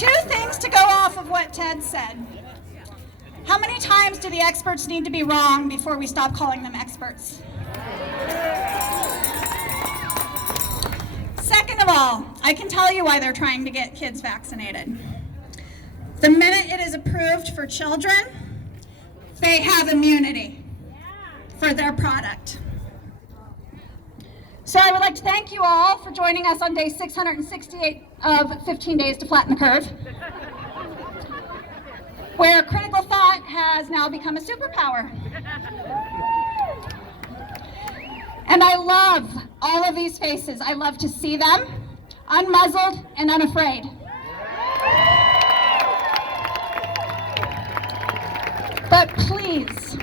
two things to go off of what Ted said. How many times do the experts need to be wrong before we stop calling them experts? Second of all, I can tell you why they're trying to get kids vaccinated. The minute it is approved for children, they have immunity for their product. So I would like to thank you all for joining us on day 668 of 15 Days to Flatten the Curve, where critical thought has now become a superpower. And I love all of these faces. I love to see them, unmuzzled and unafraid. But please,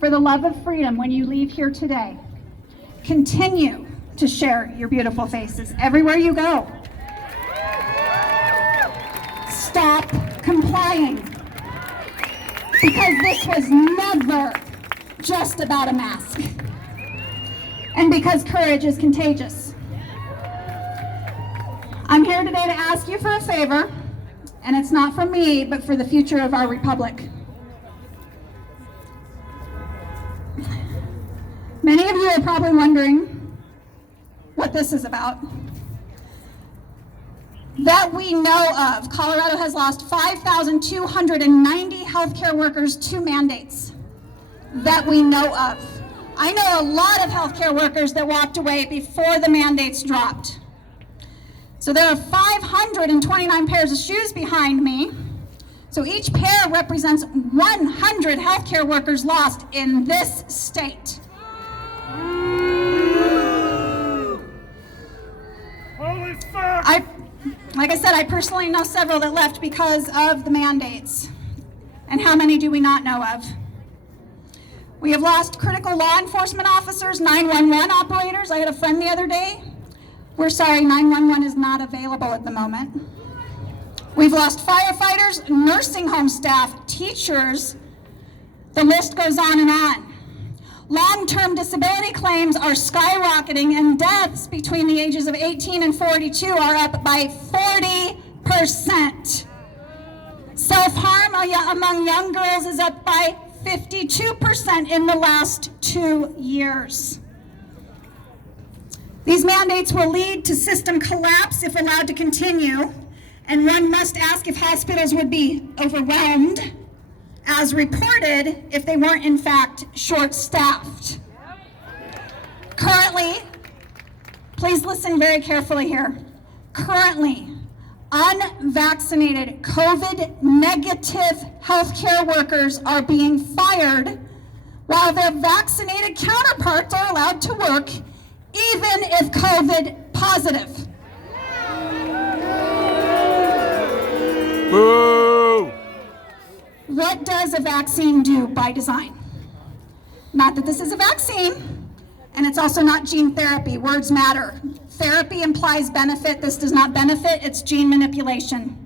for the love of freedom, when you leave here today, continue to share your beautiful faces everywhere you go. Stop complying, because this was never just about a mask, and because courage is contagious. I'm here today to ask you for a favor, and it's not for me, but for the future of our republic. Many of you are probably wondering what this is about. That we know of, Colorado has lost 5,290 healthcare workers to mandates. That we know of. I know a lot of healthcare workers that walked away before the mandates dropped. So there are 529 pairs of shoes behind me. So each pair represents 100 healthcare workers lost in this state. Holy fuck! Like I said, I personally know several that left because of the mandates. And how many do we not know of? We have lost critical law enforcement officers, 911 operators. I had a friend the other day. We're sorry, 911 is not available at the moment. We've lost firefighters, nursing home staff, teachers. The list goes on and on. Long-term disability claims are skyrocketing, and deaths between the ages of 18 and 42 are up by 40%. Self-harm among young girls is up by 52% in the last 2 years. These mandates will lead to system collapse if allowed to continue, and one must ask if hospitals would be overwhelmed, as reported, if they weren't in fact short-staffed. Currently, please listen very carefully here. Currently, unvaccinated COVID-negative healthcare workers are being fired while their vaccinated counterparts are allowed to work, even if COVID positive. Boo! What does a vaccine do by design? Not that this is a vaccine, and it's also not gene therapy. Words matter. Therapy implies benefit. This does not benefit. It's gene manipulation.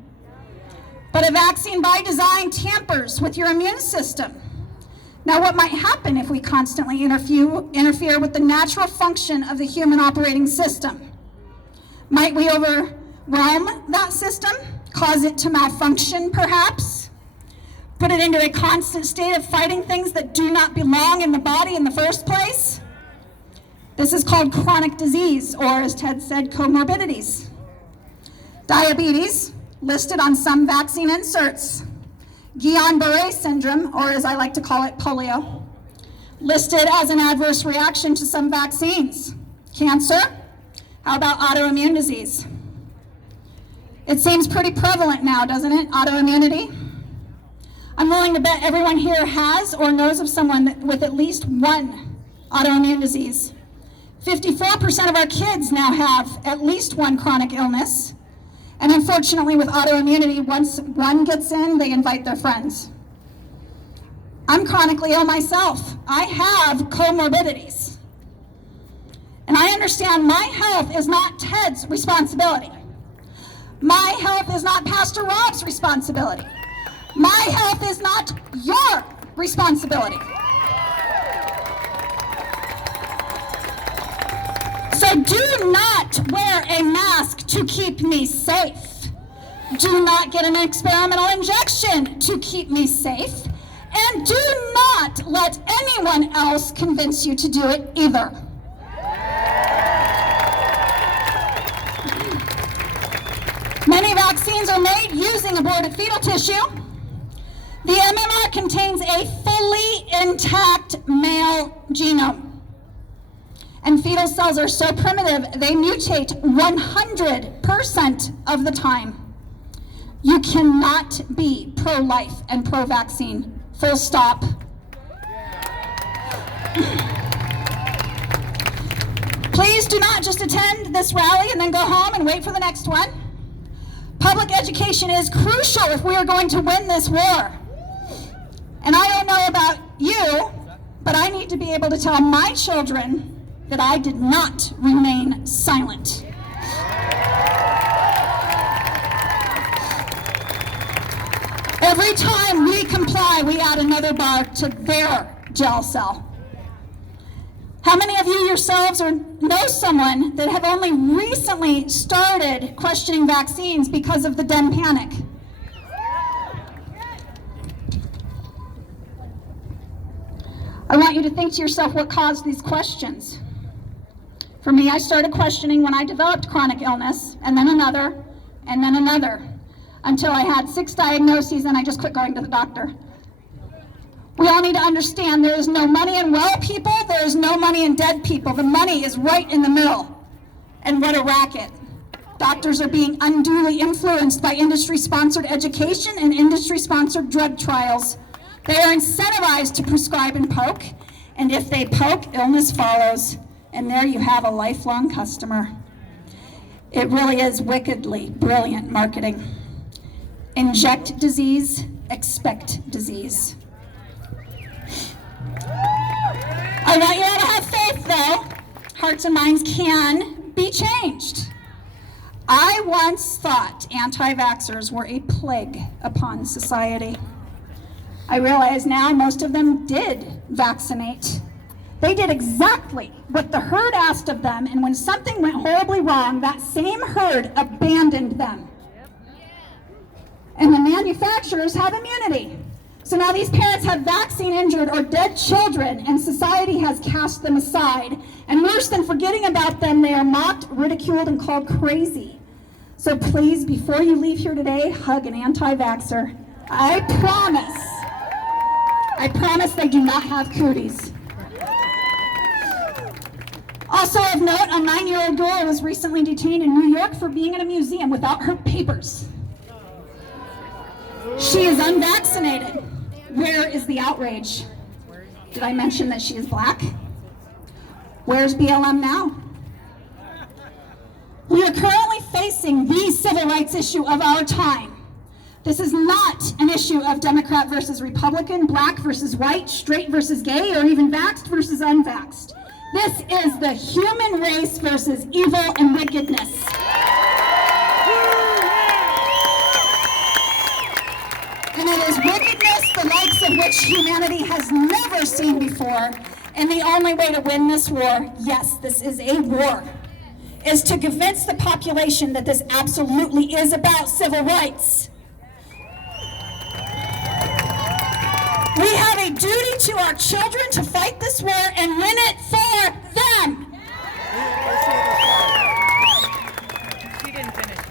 But a vaccine by design tampers with your immune system. Now, what might happen if we constantly interfere with the natural function of the human operating system? Might we overwhelm that system? Cause it to malfunction, perhaps? Put it into a constant state of fighting things that do not belong in the body in the first place? This is called chronic disease, or as Ted said, comorbidities. Diabetes, listed on some vaccine inserts. Guillain-Barré syndrome, or as I like to call it, polio, listed as an adverse reaction to some vaccines. Cancer, how about autoimmune disease? It seems pretty prevalent now, doesn't it, autoimmunity? I'm willing to bet everyone here has or knows of someone with at least one autoimmune disease. 54% of our kids now have at least one chronic illness. And unfortunately, with autoimmunity, once one gets in, they invite their friends. I'm chronically ill myself. I have comorbidities. And I understand my health is not Ted's responsibility. My health is not Pastor Rob's responsibility. My health is not your responsibility. So do not wear a mask to keep me safe. Do not get an experimental injection to keep me safe. And do not let anyone else convince you to do it either. Many vaccines are made using aborted fetal tissue. The MMR contains a fully intact male genome. And fetal cells are so primitive, they mutate 100% of the time. You cannot be pro-life and pro-vaccine. Full stop. Please do not just attend this rally and then go home and wait for the next one. Public education is crucial if we are going to win this war. And I don't know about you, but I need to be able to tell my children that I did not remain silent. Every time we comply, we add another bar to their jail cell. How many of you yourselves or know someone that have only recently started questioning vaccines because of the den panic? I want you to think to yourself what caused these questions. For me, I started questioning when I developed chronic illness, and then another, until I had 6 diagnoses and I just quit going to the doctor. We all need to understand there is no money in well people, there is no money in dead people. The money is right in the middle. And what a racket. Doctors are being unduly influenced by industry-sponsored education and industry-sponsored drug trials. They are incentivized to prescribe and poke, and if they poke, illness follows. And there you have a lifelong customer. It really is wickedly brilliant marketing. Inject disease, expect disease. I want you all to have faith, though. Hearts and minds can be changed. I once thought anti-vaxxers were a plague upon society. I realize now most of them did vaccinate. They did exactly what the herd asked of them, and when something went horribly wrong, that same herd abandoned them. And the manufacturers have immunity. So now these parents have vaccine-injured or dead children, and society has cast them aside. And worse than forgetting about them, they are mocked, ridiculed, and called crazy. So please, before you leave here today, hug an anti-vaxxer. I promise they do not have cooties. Also of note, a 9-year-old girl was recently detained in New York for being in a museum without her papers. She is unvaccinated. Where is the outrage? Did I mention that she is black? Where's BLM now? We are currently facing the civil rights issue of our time. This is not an issue of Democrat versus Republican, black versus white, straight versus gay, or even vaxxed versus unvaxxed. This is the human race versus evil and wickedness. And it is wickedness the likes of which humanity has never seen before. And the only way to win this war, yes, this is a war, is to convince the population that this absolutely is about civil rights. We have a duty to our children to fight this war and win it for them.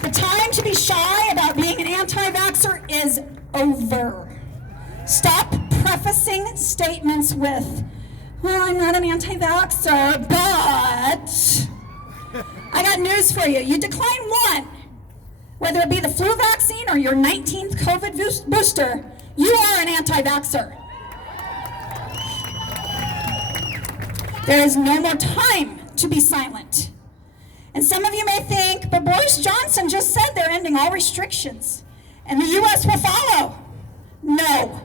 The time to be shy about being an anti-vaxxer is over. Stop prefacing statements with, well, I'm not an anti-vaxxer, but I got news for you. You decline one, whether it be the flu vaccine or your 19th COVID booster, you are an anti-vaxxer. There is no more time to be silent. And some of you may think, but Boris Johnson just said they're ending all restrictions, and the U.S. will follow. No.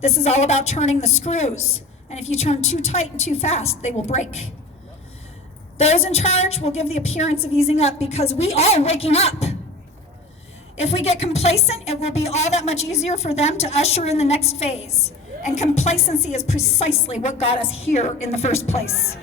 This is all about turning the screws, and if you turn too tight and too fast, they will break. Those in charge will give the appearance of easing up because we are waking up. If we get complacent, it will be all that much easier for them to usher in the next phase. And complacency is precisely what got us here in the first place.